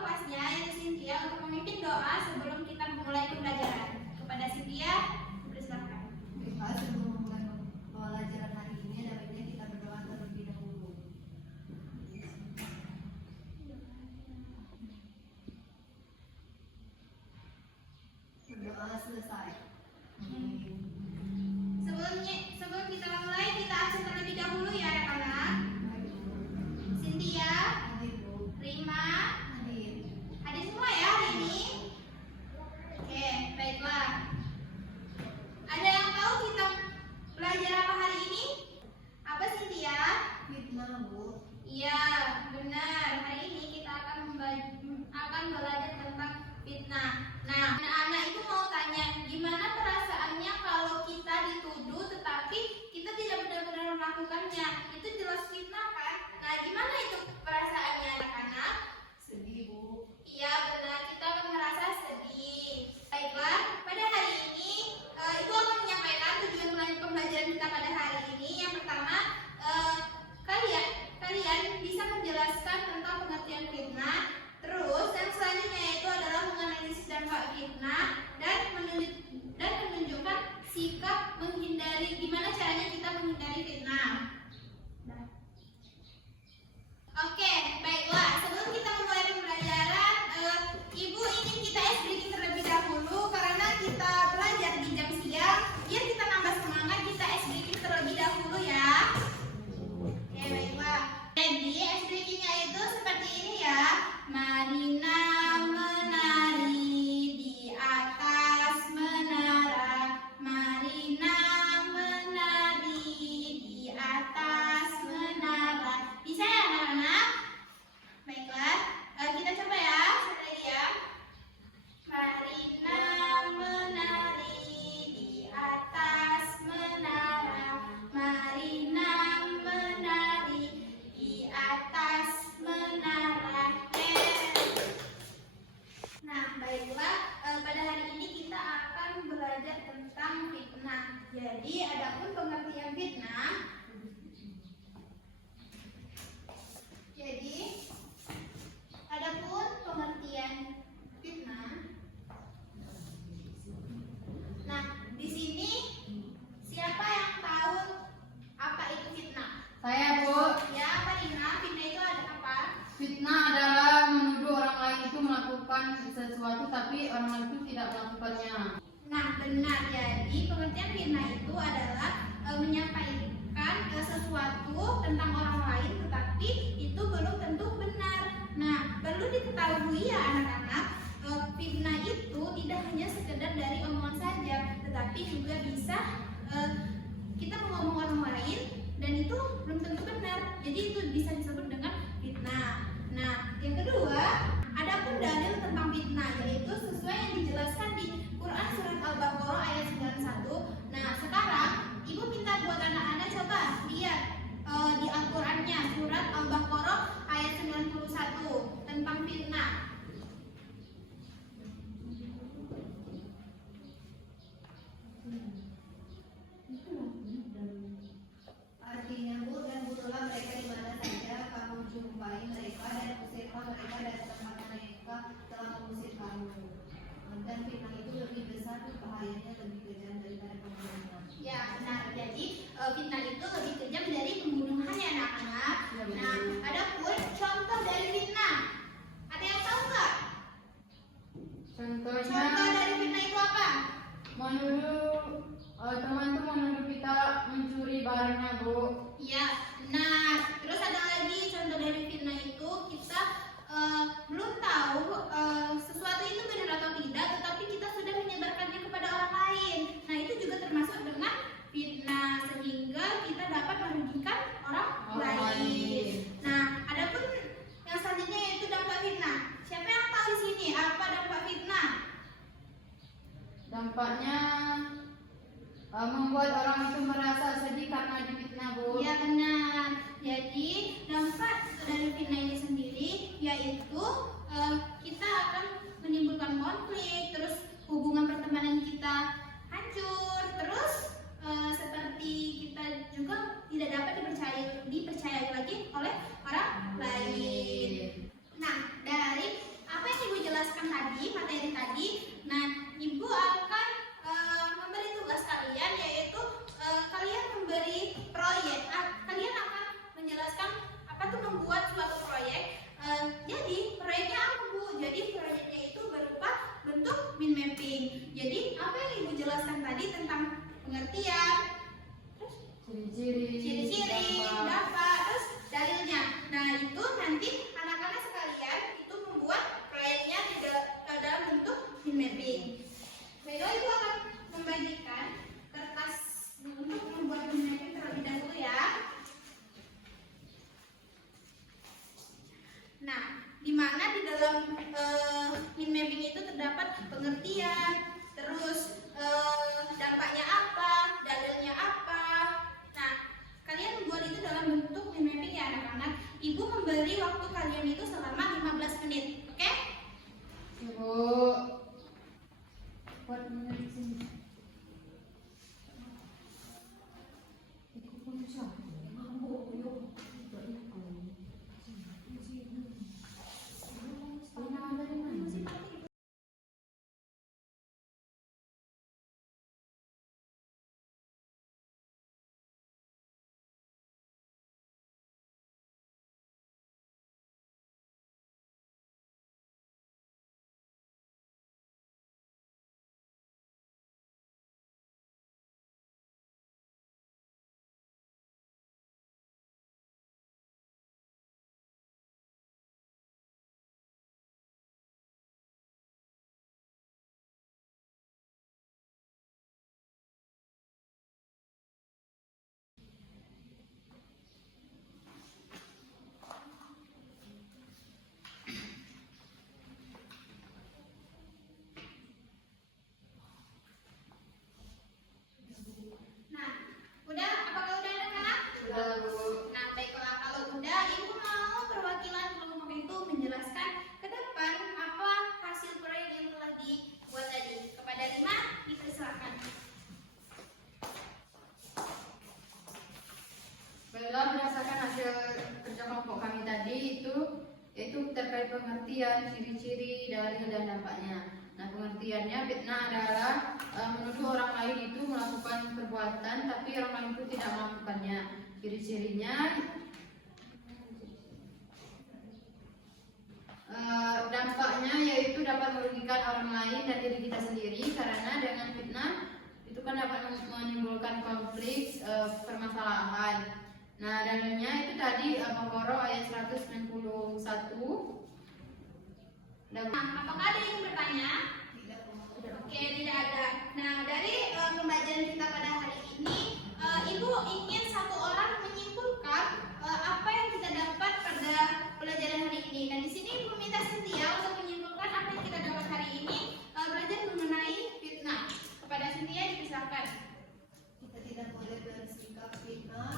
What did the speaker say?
kelasnya, yaitu Cynthia, untuk memimpin doa sebelum kita memulai pembelajaran. Kepada Cynthia, dipersilakan. Baiklah, sebelum memulai pembelajaran hari ini, ada baiknya kita berdoa terlebih dahulu. Berdoa selesai. Sebelum kita mulai, kita absen terlebih dahulu ya anak-anak. Cynthia, Hadir, Bu. Rima, Hadir. hadir semua ya hari ini. Oke, baiklah. Ada yang tahu kita belajar apa hari ini? Apa Cynthia? Fitnah, Bu. Iya, benar. Hari ini kita akan belajar tentang fitnah. Nah, anak-anak itu mau tanya, gimana perasaannya kalau kita dituduh tetapi kita tidak benar-benar melakukannya? Itu jelas fitnah kan? Nah, gimana itu perasaannya anak-anak? Sedih, Bu. Iya, benar. Kita akan merasa sedih. Baiklah, pada hari ini Ibu akan menyampaikan tujuan pembelajaran kita pada hari ini. Yang pertama, kalian bisa menjelaskan tentang pengertian fitnah. Terus yang selanjutnya itu adalah menganalisis dampak fitnah dan menunjukkan sikap menghindari, gimana caranya kita menghindari fitnah. Oke, baiklah. Sebelum kita memulai pembelajaran, Ibu ingin kita ice breaking terlebih dahulu karena kita belajar di jam siang. Biar kita nambah semangat, kita ice breaking terlebih dahulu ya. Oke, baiklah. Jadi ice breakingnya itu seperti ini ya. Marina menari di atas menara. Marina menari di atas menara. Bisa ya anak-anak? Baiklah, kita coba ya. Sekali lagi ya. Marina menari di atas menara. Marina menari di atas menara. Nah, baiklah, pada hari ini kita akan belajar tentang fitnah. Jadi, adapun pengertian fitnah. Jadi, adapun pengertian fitnah. Nah, di sini siapa yang tahu apa itu fitnah? Saya, Bu. Ya, apa Rina? Fitnah itu ada apa? Fitnah adalah menuduh orang lain itu melakukan sesuatu tapi orang lain itu tidak melakukannya. Nah, benar. Jadi, pengertian fitnah itu adalah menyampaikan sesuatu tentang orang lain tetapi itu belum tentu benar. Nah, perlu diketahui ya anak-anak, fitnah itu tidak hanya sekedar dari omongan saja, tetapi juga bisa kita mengomong orang lain dan itu belum tentu benar. Jadi itu bisa disebut dengan fitnah. Nah, yang kedua, adapun dalil tentang fitnah yaitu sesuai yang dijelaskan di Quran surat Al-Baqarah ayat 91. Nah, sekarang Ibu minta buat anak-anak coba lihat di Al-Qur'annya surat Al-Baqarah ayat 91 tentang fitnah. Artinya, Bu, dan bunuhlah mereka di mana saja kamu jumpai mereka dan usirlah mereka dari tempat mereka telah mengusir kamu. Dan fitnah itu lebih besar bahayanya, lebih kejam daripada pembunuhan. Ya, benar. Jadi fitnah itu lebih kejam dari pembunuhan ya anak-anak. Nah, adapun contoh dari fitnah. Ada yang tahu nggak? Contoh Contohnya dari fitnah itu apa? menuduh teman itu menuduh kita mencuri barangnya, Bu. Iya, benar. Terus ada lagi contoh dari fitnah itu kita belum tahu sesuatu itu benar atau tidak, tetapi kita sudah menyebarkannya kepada orang lain. Nah, itu juga termasuk dengan fitnah sehingga kita dapat merugikan orang lain. Nah, adapun yang selanjutnya yaitu dampak fitnah. Siapa yang tahu di sini apa dampak fitnah? Dampaknya membuat orang itu merasa sedih karena difitnah, Bu. Iya, benar. Jadi dampak dari fitnah ini sendiri yaitu kita akan menimbulkan konflik, terus hubungan pertemanan kita hancur, terus seperti kita juga tidak dapat dipercayai lagi oleh orang lain. Nah, dari ciri-ciri, dampak. dampak, terus dalilnya. Nah, itu nanti anak-anak sekalian itu membuat proyeknya dalam bentuk mind mapping. Beliau itu akan membagikan kertas untuk membuat mind mapping terlebih dahulu ya. Nah, di mana di dalam mind mapping itu terdapat pengertian, terus dampaknya apa, dalilnya apa. Nah, kalian membuat itu dalam bentuk mind mapping ya anak-anak. Ibu memberi waktu kalian itu selama 15 menit, oke? Ibu buat menulis sini. Nah, udah? Apakah udah anak-anak? Udah, Bu. Nah, baiklah, kalau udah, ibu mau perwakilan kelompok itu menjelaskan ke depan apa hasil proyek yang telah dibuat tadi. Kepada Rima, dipersilakan. Baiklah, berdasarkan hasil kerja kelompok kami tadi itu terkait pengertian, ciri-ciri, dalil dan dampaknya. Nah, pengertiannya fitnah adalah menuduh orang lain itu melakukan perbuatan tapi orang lain itu tidak melakukannya. Ciri-cirinya dampaknya yaitu dapat merugikan orang lain dan diri kita sendiri, karena dengan fitnah itu kan dapat menimbulkan konflik permasalahan. Nah, dalilnya itu tadi Al-Baqarah ayat 191. Nah, apakah ada yang bertanya? Oke, tidak ada. Nah, dari pembelajaran kita pada hari ini, Ibu ingin satu orang menyimpulkan apa yang kita dapat pada pelajaran hari ini. Dan di sini Ibu minta Cynthia untuk menyimpulkan apa yang kita dapat hari ini belajar mengenai fitnah. Kepada Cynthia dipersilakan. Kita tidak boleh bersikap fitnah